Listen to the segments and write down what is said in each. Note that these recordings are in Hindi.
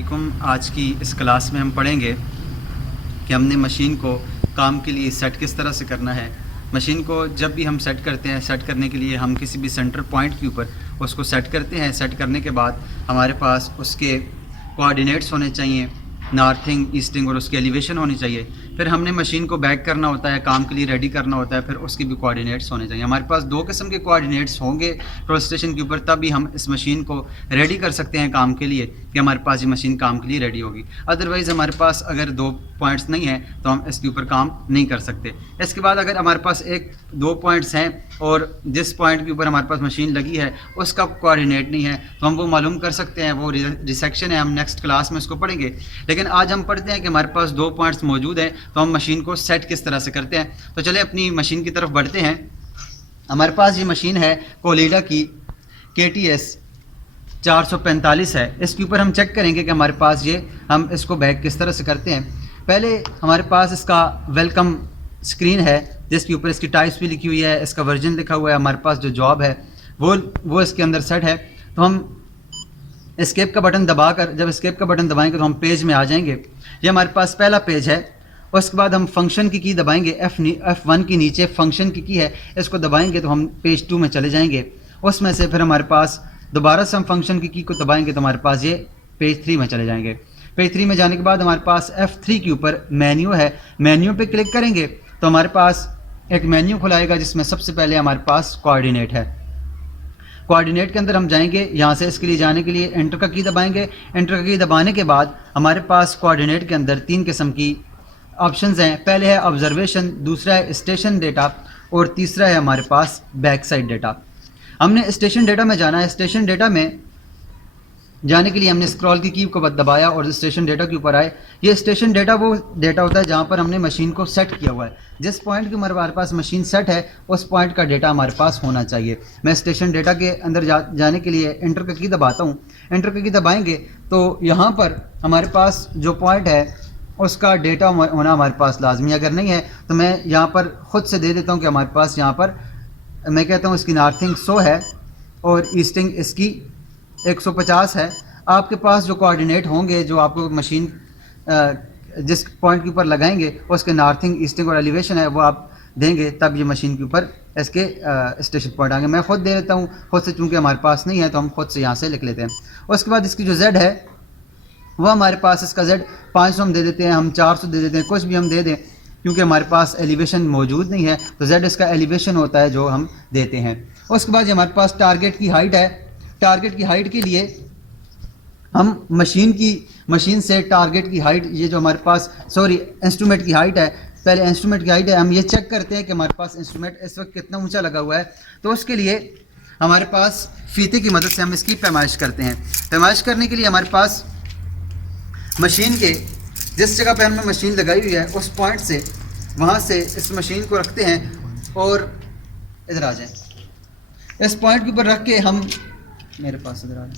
वालेकुम। आज की इस क्लास में हम पढ़ेंगे कि हमने मशीन को काम के लिए सेट किस तरह से करना है। मशीन को जब भी हम सेट करते हैं, सेट करने के लिए हम किसी भी सेंटर पॉइंट के ऊपर उसको सेट करते हैं। सेट करने के बाद हमारे पास उसके कोऑर्डिनेट्स होने चाहिए, नॉर्थिंग, ईस्टिंग, और उसकी एलिवेशन होनी चाहिए। फिर हमने मशीन को बैक करना होता है, काम के लिए रेडी करना होता है, फिर उसके भी कोऑर्डिनेट्स होने चाहिए। हमारे पास दो किस्म के कोऑर्डिनेट्स होंगे टोल स्टेशन के ऊपर, तभी हम इस मशीन को रेडी कर सकते हैं काम के लिए कि हमारे पास ये मशीन काम के लिए रेडी होगी। अदरवाइज़ हमारे पास अगर दो पॉइंट्स नहीं हैं तो हम इसके ऊपर काम नहीं कर सकते। इसके बाद अगर हमारे पास दो पॉइंट्स हैं और जिस पॉइंट के ऊपर हमारे पास मशीन लगी है उसका कोऑर्डिनेट नहीं है तो हम वो मालूम कर सकते हैं। वो रिसेक्शन है, हम नेक्स्ट क्लास में इसको पढ़ेंगे। लेकिन आज हम पढ़ते हैं कि हमारे पास दो पॉइंट्स मौजूद हैं तो हम मशीन को सेट किस तरह से करते हैं। तो चले अपनी मशीन की तरफ बढ़ते हैं। हमारे पास ये मशीन है कोलिडा की KTS 445 है। इसके ऊपर हम चेक करेंगे कि हमारे पास हम इसको बैक किस तरह से करते हैं। पहले हमारे पास इसका वेलकम स्क्रीन है जिसके ऊपर इसकी टाइप्स भी लिखी हुई है, इसका वर्जन लिखा हुआ है। हमारे पास जो जॉब है वो इसके अंदर सेट है। तो हम एस्केप का बटन दबाकर, जब एस्केप का बटन दबाएंगे तो हम पेज में आ जाएंगे। ये हमारे पास पहला पेज है। उसके बाद हम फंक्शन की दबाएंगे, F1 की नीचे फंक्शन की है, इसको दबाएंगे तो हम पेज 2 में चले जाएंगे। उसमें से फिर हमारे पास दोबारा से हम फंक्शन की को दबाएंगे तो हमारे पास ये पेज 3 में चले जाएंगे। पेज 3 में जाने के बाद हमारे पास F3 के ऊपर मेन्यू है। मेन्यू पे क्लिक करेंगे तो हमारे पास एक मेन्यू खुलाएगा जिसमें सबसे पहले हमारे पास कोऑर्डिनेट है। कोऑर्डिनेट के अंदर हम जाएंगे। यहाँ से इसके लिए जाने के लिए एंटर का की दबाएंगे। एंटर का की दबाने के बाद हमारे पास कोऑर्डिनेट के अंदर 3 किस्म की ऑप्शंस हैं। पहले है ऑब्जर्वेशन, दूसरा है स्टेशन डेटा और तीसरा है हमारे पास बैक साइड डेटा। हमने स्टेशन डेटा में जाना है। स्टेशन डेटा में जाने के लिए हमने स्क्रॉल की को दबाया और स्टेशन डेटा के ऊपर आए। ये स्टेशन डेटा वो डेटा होता है जहाँ पर हमने मशीन को सेट किया हुआ है। जिस पॉइंट के हमारे पास मशीन सेट है उस पॉइंट का डेटा हमारे पास होना चाहिए। मैं स्टेशन डेटा के अंदर जाने के लिए एंटर का की दबाता हूँ। एंटर का की दबाएंगे तो यहाँ पर हमारे पास जो पॉइंट है उसका डेटा होना हमारे पास लाजमी। अगर नहीं है तो मैं यहाँ पर ख़ुद से दे देता हूँ कि हमारे पास यहाँ पर मैं कहता हूँ इसकी नॉर्थिंग 100 है और ईस्टिंग इसकी 150 है। आपके पास जो कोऑर्डिनेट होंगे, जो आपको मशीन जिस पॉइंट के ऊपर लगाएंगे उसके नॉर्थिंग, ईस्टिंग और एलिवेशन है वो आप देंगे, तब ये मशीन के ऊपर इसके स्टेशन पॉइंट आएंगे। मैं ख़ुद दे देता हूँ, खुद से, चूँकि हमारे पास नहीं है तो हम खुद से यहाँ से लिख लेते हैं। उसके बाद इसकी जो Z है वो हमारे पास, इसका Z 500 हम दे देते हैं, हम 400 दे देते हैं, कुछ भी हम दे दें क्योंकि हमारे पास एलिवेशन मौजूद नहीं है तो Z इसका एलिवेशन होता है जो हम देते हैं। उसके बाद हमारे पास टारगेट की हाइट है। टारगेट की हाइट के लिए हम मशीन से टारगेट की हाइट, ये जो हमारे पास इंस्ट्रूमेंट की हाइट है, पहले इंस्ट्रूमेंट की हाइट है, हम ये चेक करते हैं कि हमारे पास इंस्ट्रूमेंट इस वक्त कितना ऊंचा लगा हुआ है। तो उसके लिए हमारे पास फीते की मदद से हम इसकी पैमाइश करते हैं। पैमाइश करने के लिए हमारे पास मशीन के जिस जगह पर हमने मशीन लगाई हुई है उस पॉइंट से, वहाँ से इस मशीन को रखते हैं और इधर आ जाएं। इस पॉइंट के ऊपर रख के हम, मेरे पास इधर आ जाए,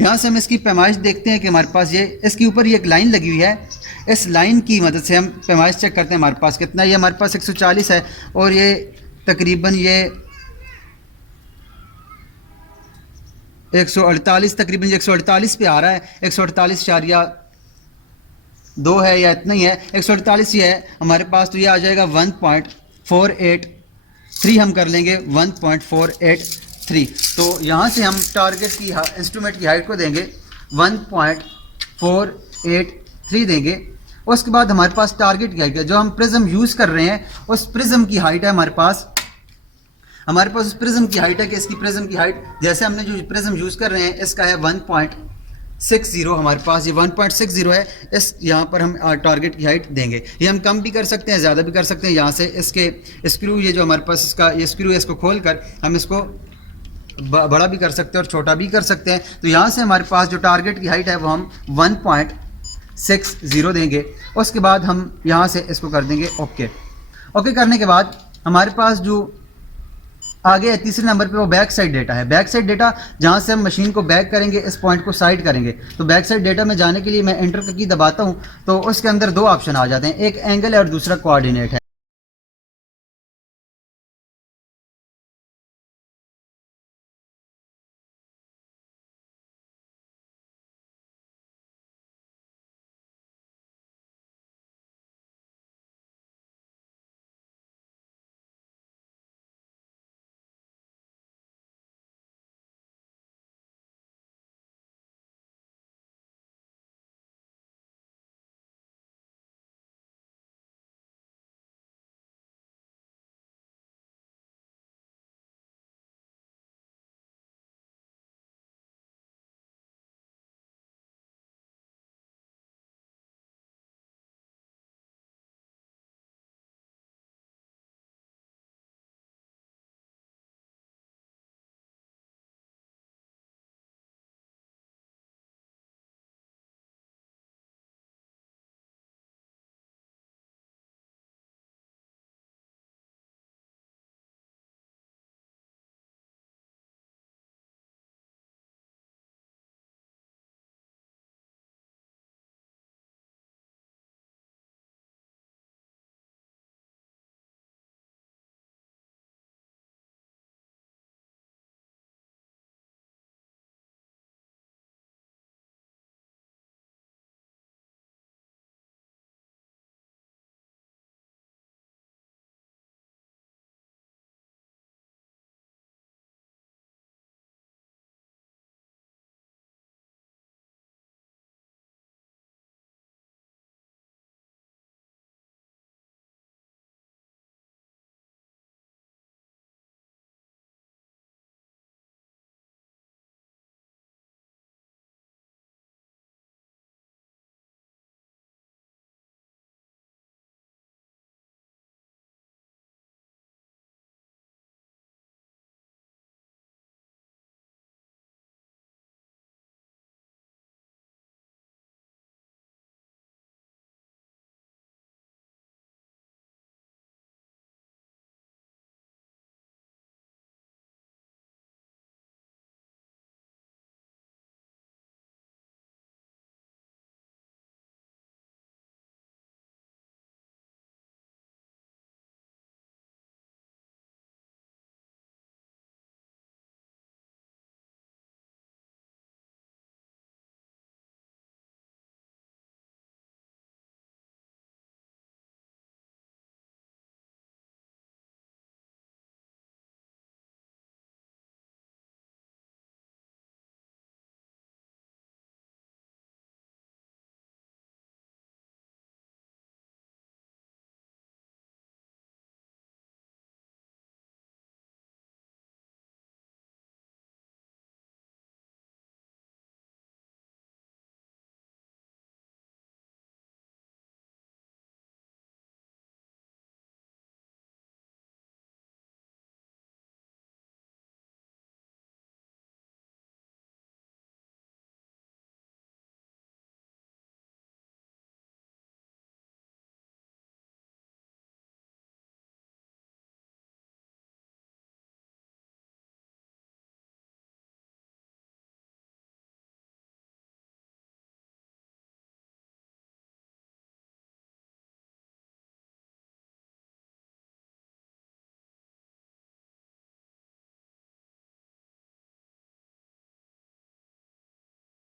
यहाँ से हम इसकी पैमाइश देखते हैं कि हमारे पास इसके ऊपर एक लाइन लगी हुई है। इस लाइन की मदद से हम पैमाइश चेक करते हैं हमारे पास कितना। ये हमारे पास 140 है और ये तकरीबन 148, तकरीबन 148 पे आ रहा है। 148.2 है या इतना ही है, 148 ही है हमारे पास। तो ये आ जाएगा 1.483 हम कर लेंगे, 1.483। तो यहाँ से हम टारगेट की इंस्ट्रूमेंट की हाइट को देंगे 1.483 देंगे। उसके बाद हमारे पास टारगेट की हाइट है, जो हम प्रिज्म यूज़ कर रहे हैं उस प्रिज्म की हाइट है हमारे पास उस प्रिज्म की हाइट है कि इसकी प्रिज्म की हाइट, जैसे हमने जो प्रिज्म यूज़ कर रहे हैं इसका है 1.60। हमारे पास ये 1.60 है। इस यहाँ पर हम टारगेट की हाइट देंगे। ये हम कम भी कर सकते हैं, ज़्यादा भी कर सकते हैं। यहाँ से इसके स्क्रू, ये जो हमारे पास इसका ये स्क्रू है, इसको खोल कर हम इसको बड़ा भी कर सकते हैं और छोटा भी कर सकते हैं। तो यहाँ से हमारे पास जो टारगेट की हाइट है वो हम 1.60 देंगे। उसके बाद हम यहाँ से इसको कर देंगे ओके करने के बाद हमारे पास जो आगे है तीसरे नंबर पे वो बैक साइड डेटा है। बैक साइड डेटा जहाँ से हम मशीन को बैक करेंगे, इस पॉइंट को साइड करेंगे। तो बैक साइड डेटा में जाने के लिए मैं एंटर की दबाता हूँ तो उसके अंदर दो ऑप्शन आ जाते हैं, एक एंगल है और दूसरा कोऑर्डिनेट है।